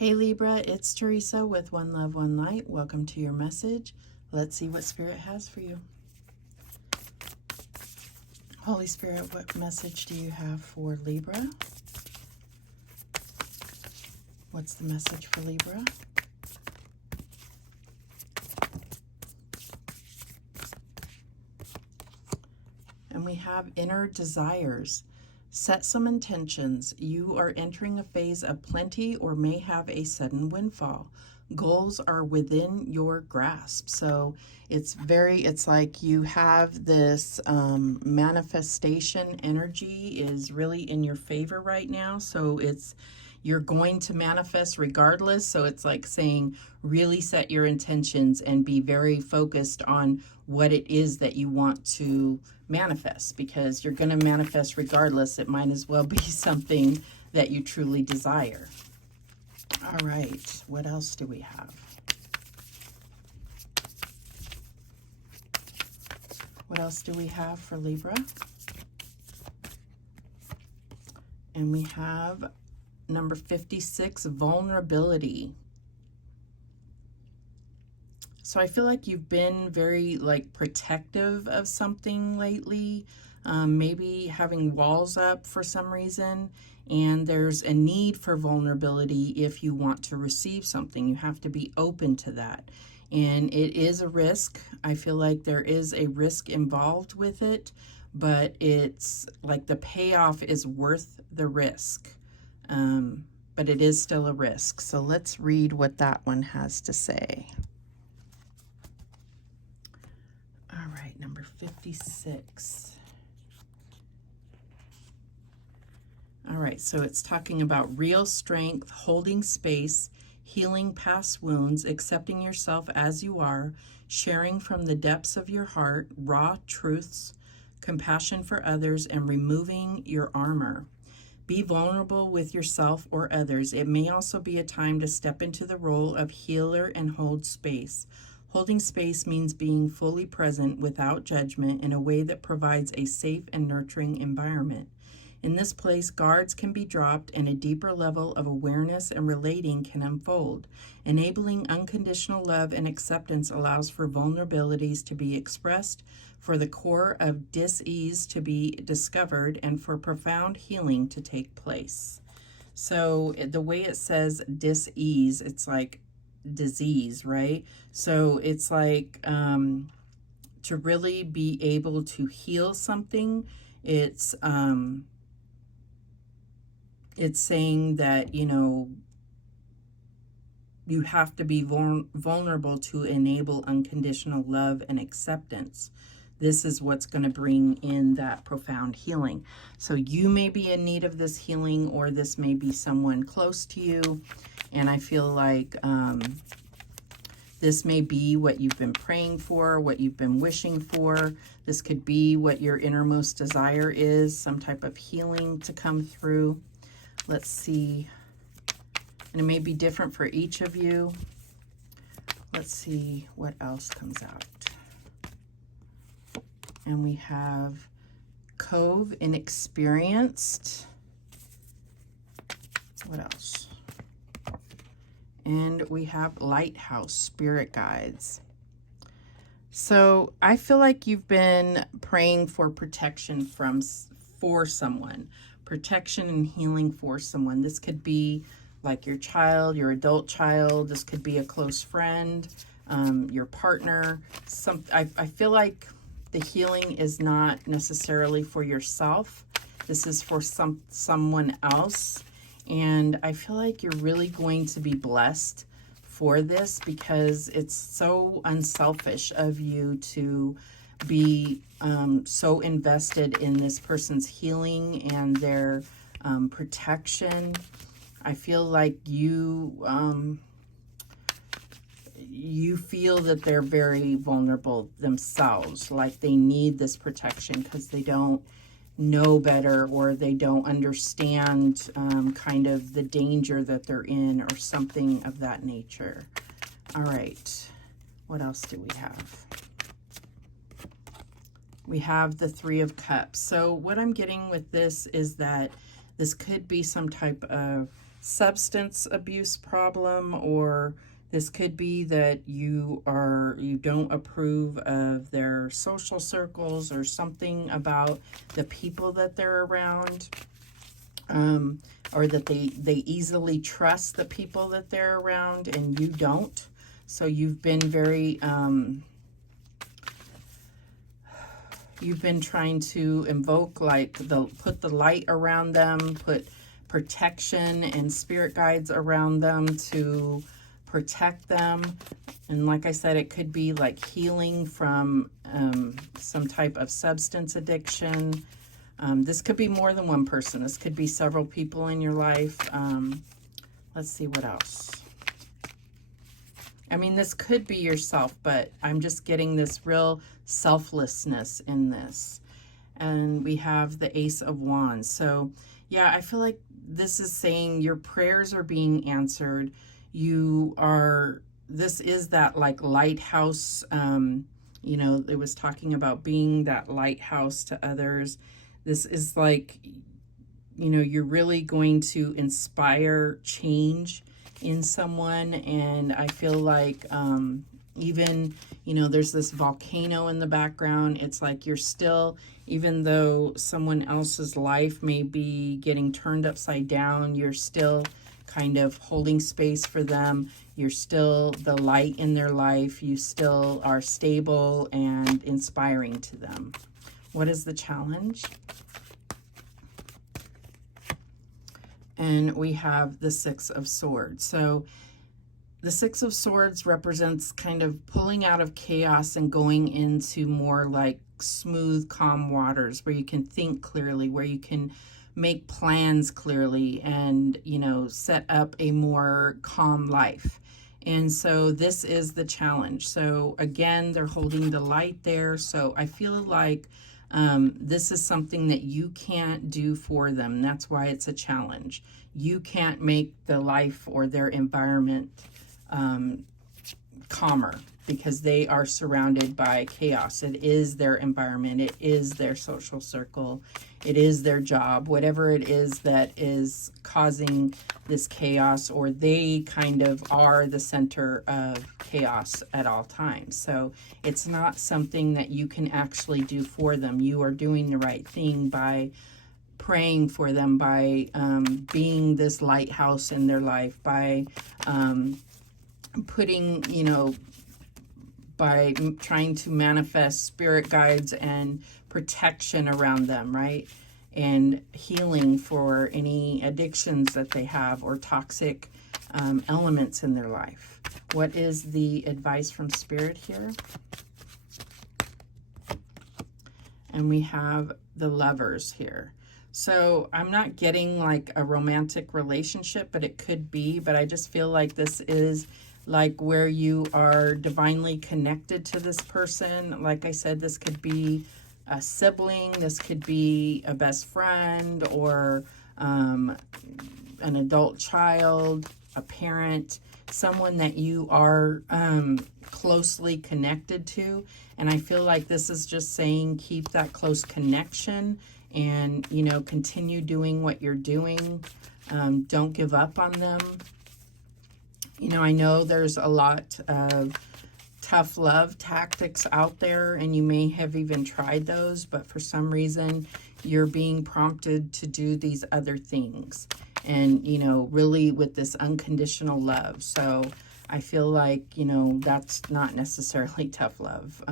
Hey Libra, it's Teresa with One Love, One Light. Welcome to your message. Let's see what Spirit has for you. Holy Spirit, what message do you have for Libra? What's the message for Libra? And we have inner desires. Set some intentions. You are entering a phase of plenty or may have a sudden windfall. Goals are within your grasp. So it's like you have this manifestation energy is really in your favor right now. So you're going to manifest regardless. So it's like saying really set your intentions and be very focused on what it is that you want to manifest, because you're going to manifest regardless. It might as well be something that you truly desire. All right, what else do we have? What else do we have for Libra? And we have number 56, vulnerability. So I feel like you've been very protective of something lately, maybe having walls up for some reason, and there's a need for vulnerability if you want to receive something. You have to be open to that. And it is a risk. I feel like there is a risk involved with it, but it's like the payoff is worth the risk. But it is still a risk. So let's read what that one has to say. All right, number 56. All right, so it's talking about real strength, holding space, healing past wounds, accepting yourself as you are, sharing from the depths of your heart, raw truths, compassion for others, and removing your armor. Be vulnerable with yourself or others. It may also be a time to step into the role of healer and hold space. Holding space means being fully present without judgment in a way that provides a safe and nurturing environment. In this place, guards can be dropped and a deeper level of awareness and relating can unfold. Enabling unconditional love and acceptance allows for vulnerabilities to be expressed, for the core of dis-ease to be discovered, and for profound healing to take place. So the way it says dis-ease, it's like disease, right? So it's like to really be able to heal something, it's saying that, you have to be vulnerable to enable unconditional love and acceptance. This is what's going to bring in that profound healing. So you may be in need of this healing, or this may be someone close to you. And I feel like this may be what you've been praying for, what you've been wishing for. This could be what your innermost desire is, some type of healing to come through. Let's see. And it may be different for each of you. Let's see what else comes out. And we have Cove, inexperienced. What else? And we have Lighthouse, spirit guides. So I feel like you've been praying for protection for someone, protection and healing for someone. This could be like your child, your adult child. This could be a close friend, your partner. I feel like the healing is not necessarily for yourself. This is for someone else. And I feel like you're really going to be blessed for this, because it's so unselfish of you to be so invested in this person's healing and their protection. I feel like you feel that they're very vulnerable themselves, like they need this protection because they don't know better, or they don't understand kind of the danger that they're in, or something of that nature. All right, what else do we have? We have the Three of Cups. So what I'm getting with this is that this could be some type of substance abuse problem, or this could be that you don't approve of their social circles or something about the people that they're around, or that they easily trust the people that they're around and you don't. So you've been very you've been trying to invoke, like, put the light around them, put protection and spirit guides around them to protect them. And like I said, it could be like healing from some type of substance addiction. This could be more than one person. This could be several people in your life. Let's see what else. I mean, this could be yourself, but I'm just getting this real selflessness in this. And we have the Ace of Wands. So yeah, I feel like this is saying your prayers are being answered. This is that like lighthouse, you know, it was talking about being that lighthouse to others. This is like, you know, you're really going to inspire change in someone. And I feel like even, you know, there's this volcano in the background. It's like you're still, even though someone else's life may be getting turned upside down, you're still kind of holding space for them. You're still the light in their life. You still are stable and inspiring to them. What is the challenge? And we have the Six of Swords. So the Six of Swords represents kind of pulling out of chaos and going into more like smooth, calm waters where you can think clearly, where you can make plans clearly and, you know, set up a more calm life. And so this is the challenge. So again, they're holding the light there. So I feel like this is something that you can't do for them. That's why it's a challenge. You can't make the life or their environment calmer, because they are surrounded by chaos. It is their environment. It is their social circle. It is their job, whatever it is that is causing this chaos, or they kind of are the center of chaos at all times. So it's not something that you can actually do for them. You are doing the right thing by praying for them, by being this lighthouse in their life, by putting, you know, by trying to manifest spirit guides and protection around them, right? And healing for any addictions that they have or toxic elements in their life. What is the advice from Spirit here? And we have the Lovers here. So I'm not getting like a romantic relationship, but it could be. But I just feel like this is like where you are divinely connected to this person. Like I said, this could be a sibling, this could be a best friend, or an adult child, a parent, someone that you are closely connected to. And I feel like this is just saying keep that close connection and, you know, continue doing what you're doing. Don't give up on them. You know, I know there's a lot of tough love tactics out there, and you may have even tried those, but for some reason you're being prompted to do these other things, and, you know, really with this unconditional love. So I feel like, you know, that's not necessarily tough love.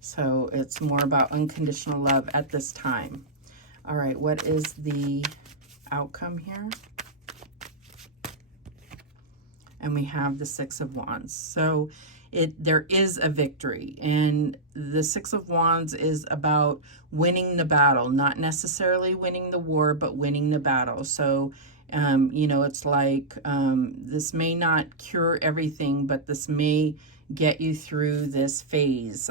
So it's more about unconditional love at this time. All right, what is the outcome here? And we have the Six of Wands. So there is a victory, and the Six of Wands is about winning the battle, not necessarily winning the war, but winning the battle. So, you know, it's like this may not cure everything, but this may get you through this phase,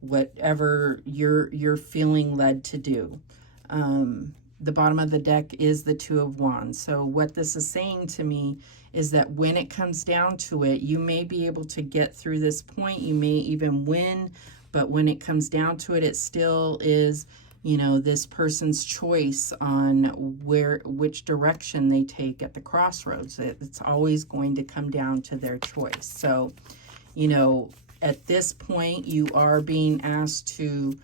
whatever you're feeling led to do. The bottom of the deck is the Two of Wands. So what this is saying to me is that when it comes down to it, you may be able to get through this point. You may even win, but when it comes down to it, it still is you know, this person's choice on which direction they take at the crossroads. It's always going to come down to their choice. So, you know, at this point, you are being asked to,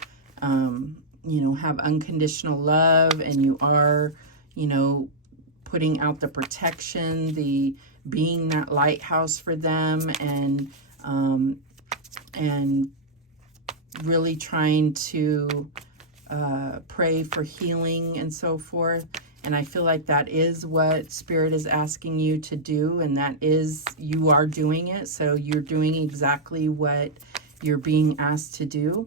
you know, have unconditional love, and you are, you know, putting out the protection, the being that lighthouse for them, and really trying to pray for healing and so forth. And I feel like that is what Spirit is asking you to do, and that is, you are doing it. So you're doing exactly what you're being asked to do.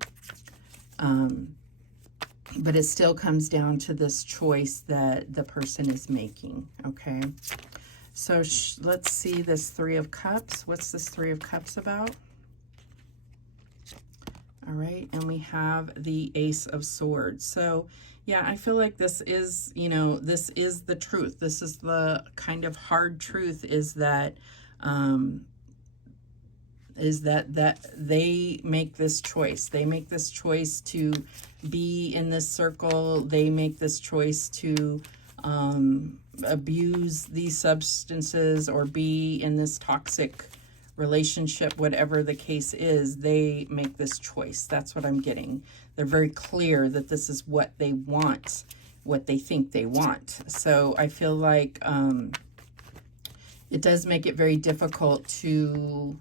But it still comes down to this choice that the person is making, okay? So let's see this Three of Cups. What's this Three of Cups about? All right, and we have the Ace of Swords. So, yeah, I feel like this is, you know, this is the truth. This is the kind of hard truth, is that that they make this choice. They make this choice to be in this circle. They make this choice to abuse these substances or be in this toxic relationship, whatever the case is. They make this choice. That's what I'm getting. They're very clear that this is what they want, what they think they want. So I feel like it does make it very difficult to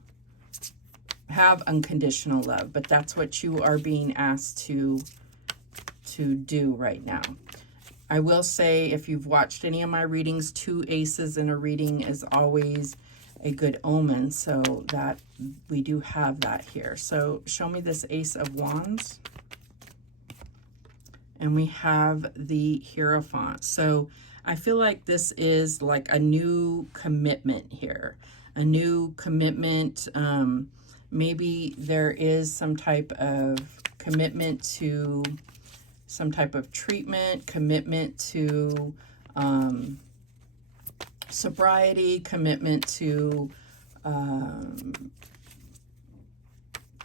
have unconditional love, but that's what you are being asked to do right now. I will say, if you've watched any of my readings, 2 aces in a reading is always a good omen, so that we do have that here. So show me this Ace of Wands. And we have the Hierophant. So I feel like this is like a new commitment here. A new commitment. Maybe there is some type of commitment to some type of treatment, commitment to sobriety, commitment to,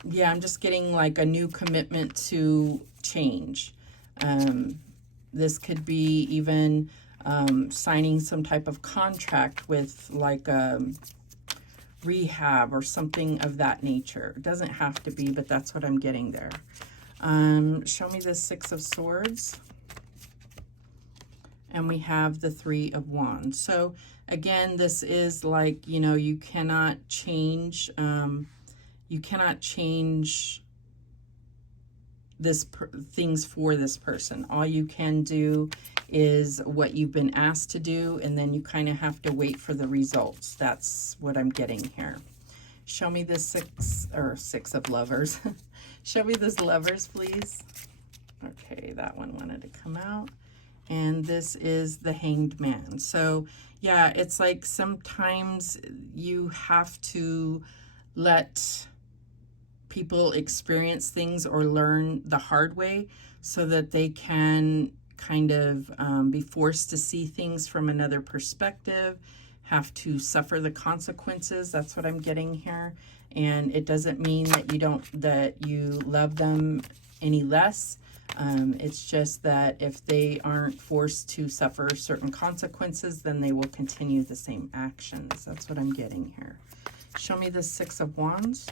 yeah, I'm just getting like a new commitment to change. This could be even signing some type of contract with like rehab or something of that nature. It doesn't have to be, but that's what I'm getting there. Show me the Six of Swords. And we have the Three of Wands. So again, this is like, you know, you cannot change things for this person. All you can do is what you've been asked to do, and then you kind of have to wait for the results. That's what I'm getting here. Show me the Six of Lovers. Show me this Lovers, please. Okay, that one wanted to come out. And this is the Hanged Man. So yeah, it's like sometimes you have to let people experience things or learn the hard way so that they can kind of be forced to see things from another perspective, have to suffer the consequences. That's what I'm getting here. And it doesn't mean that you love them any less. It's just that if they aren't forced to suffer certain consequences, then they will continue the same actions. That's what I'm getting here. Show me the Six of Wands.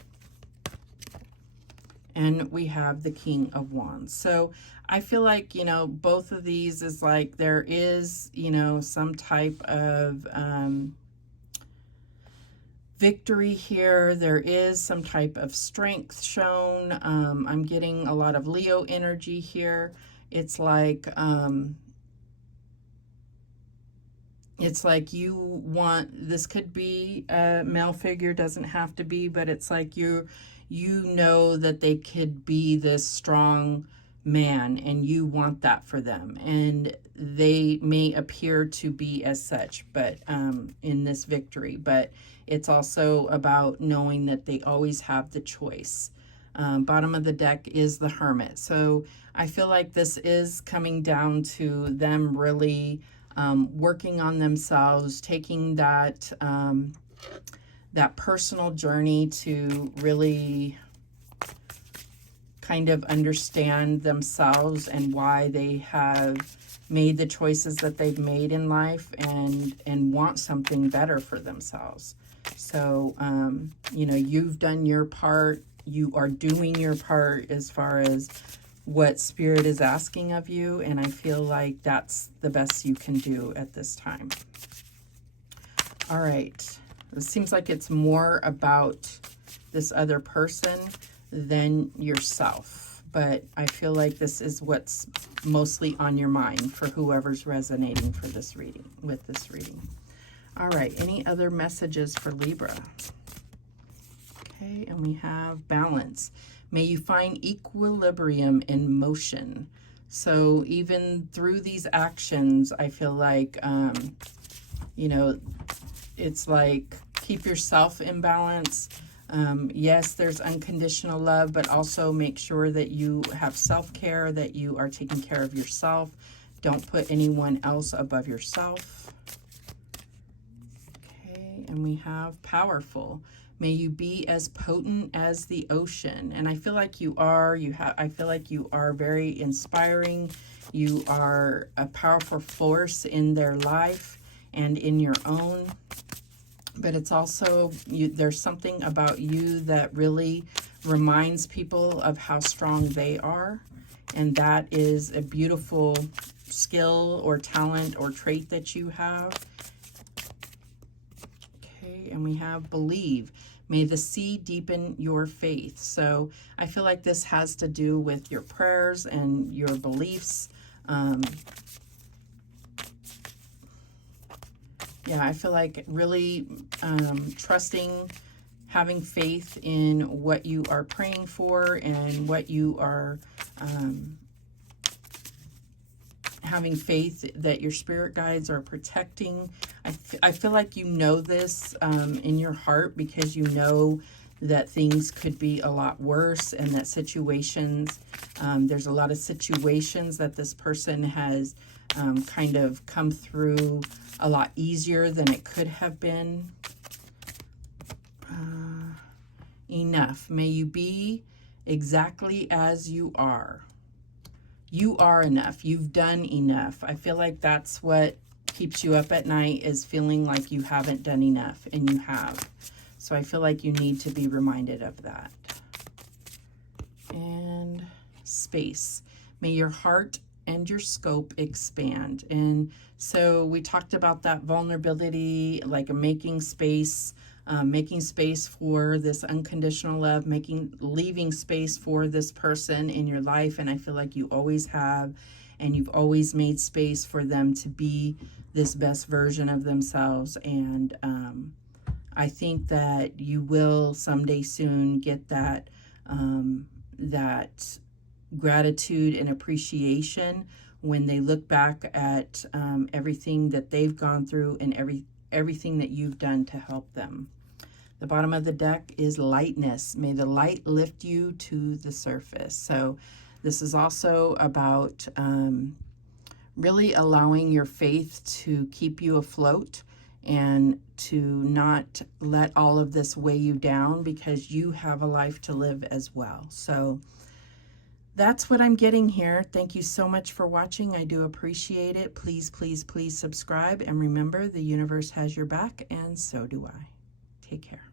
And we have the King of Wands. So I feel like, you know, both of these is like there is, you know, some type of victory here. There is some type of strength shown. I'm getting a lot of Leo energy here. It's like you want, this could be a male figure, doesn't have to be, but it's like you know that they could be this strong man and you want that for them, and they may appear to be as such, but in this victory, but it's also about knowing that they always have the choice. Bottom of the deck is the Hermit. So I feel like this is coming down to them really working on themselves, taking that that personal journey to really kind of understand themselves and why they have made the choices that they've made in life, and want something better for themselves. So, you know, you've done your part. You are doing your part as far as what Spirit is asking of you, and I feel like that's the best you can do at this time. All right. It seems like it's more about this other person than yourself, but I feel like this is what's mostly on your mind for whoever's resonating for this reading, with this reading. All right. Any other messages for Libra? Okay, and we have balance. May you find equilibrium in motion. So even through these actions, I feel like, you know, it's like keep yourself in balance. Yes, there's unconditional love, but also make sure that you have self-care, that you are taking care of yourself. Don't put anyone else above yourself. Okay, and we have powerful. May you be as potent as the ocean. And I feel like you are. I feel like you are very inspiring. You are a powerful force in their life and in your own. But it's also, there's something about you that really reminds people of how strong they are. And that is a beautiful skill or talent or trait that you have. Okay, and we have believe. May the sea deepen your faith. So I feel like this has to do with your prayers and your beliefs. Yeah, I feel like really trusting, having faith in what you are praying for and what you are having faith that your spirit guides are protecting. I feel like you know this in your heart, because you know that things could be a lot worse, and that situations, there's a lot of situations that this person has kind of come through a lot easier than it could have been. Enough. May you be exactly as you are. You are enough. You've done enough. I feel like that's what keeps you up at night, is feeling like you haven't done enough, and you have. So I feel like you need to be reminded of that. And space. May your heart and your scope expand. And so we talked about that vulnerability, like making space for this unconditional love, leaving space for this person in your life. And I feel like you always have, and you've always made space for them to be this best version of themselves. And I think that you will someday soon get that that gratitude and appreciation when they look back at everything that they've gone through and everything that you've done to help them. The bottom of the deck is lightness. May the light lift you to the surface. So this is also about really allowing your faith to keep you afloat and to not let all of this weigh you down, because you have a life to live as well. So that's what I'm getting here. Thank you so much for watching. I do appreciate it. Please, please, please subscribe. And remember, the universe has your back, and so do I. Take care.